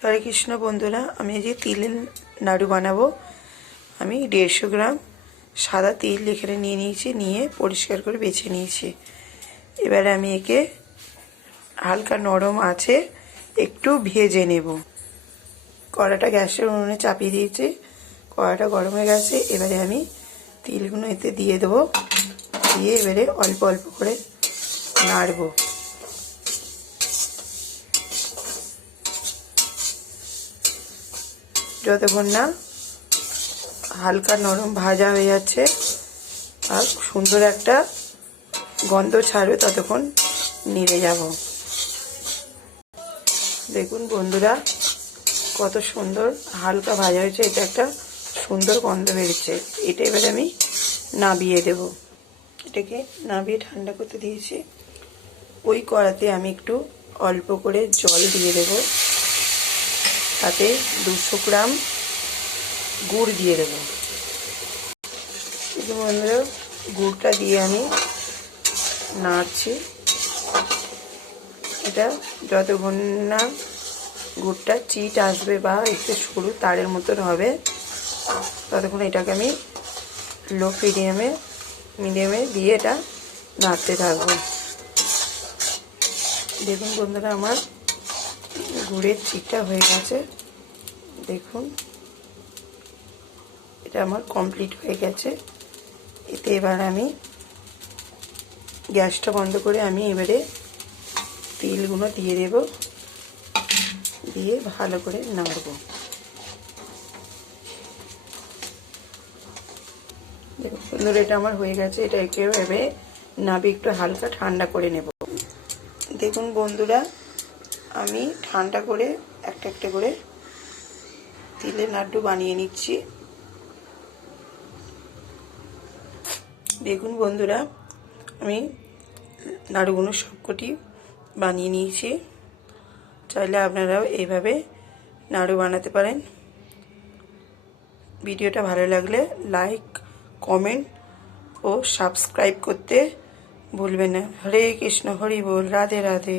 হরে কৃষ্ণ বন্ধুরা, আমি এই যে তিলের নাড়ু বানাবো। আমি 150 গ্রাম সাদা তিল এখানে নিয়ে নিয়েছি, নিয়ে পরিষ্কার করে বেছে নিয়েছি। এবারে আমি একে হালকা নরম আছে একটু ভেজে নেব। কড়াটা গ্যাসের উনুনে চাপিয়ে দিয়েছি, কড়াটা গরম হয়ে গেছে। এবারে আমি তিলগুলো এতে দিয়ে দেবো, দিয়ে এবারে অল্প অল্প করে নাড়বো। যতক্ষণ না হালকা নরম ভাজা হয়ে যাচ্ছে আর সুন্দর একটা গন্ধ ছাড়বে, ততক্ষণ নেড়ে যাব। দেখুন বন্ধুরা, কত সুন্দর হালকা ভাজা হয়েছে, এটা একটা সুন্দর গন্ধ বেরোচ্ছে। এটা এবারে আমি নাবিয়ে দেব। এটাকে নাবিয়ে ঠান্ডা করতে দিয়েছি। ওই কড়াতে আমি একটু অল্প করে জল দিয়ে দেব, তাতে 200 গ্রাম গুড় দিয়ে দেবো। কিন্তু বন্ধুরা, গুড়টা দিয়ে আমি নাড়ছি। এটা যতক্ষণ না গুড়টা চিট আসবে বা একটু সরু তারের মতন হবে, ততক্ষণ এটাকে আমি লো মিডিয়ামে দিয়ে এটা নাড়তে থাকবো। দেখুন বন্ধুরা, আমার গুড়ের চিটটা হয়ে গেছে। দেখুন, এটা আমার কমপ্লিট হয়ে গেছে। এতে এবার আমি গ্যাসটা বন্ধ করে আমি এবারে তিলগুলো দিয়ে দেব, দিয়ে ভালো করে নাড়ব। দেখুন বন্ধুরা, এটা আমার হয়ে গেছে। এটা একেবারে নাবি একটু হালকা ঠান্ডা করে নেব। দেখুন বন্ধুরা, আমি ঠান্ডা করে একটা একটা করে তিলের লাড্ডু বানিয়ে নিচ্ছি। দেখুন বন্ধুরা, আমি নাড়ুগুলো সবকটি বানিয়ে নিয়েছি। চাইলে আপনারাও এইভাবে নাড়ু বানাতে পারেন। ভিডিওটা ভালো লাগলে লাইক, কমেন্ট ও সাবস্ক্রাইব করতে ভুলবেন না। হরে কৃষ্ণ, হরি বল, রাধে রাধে।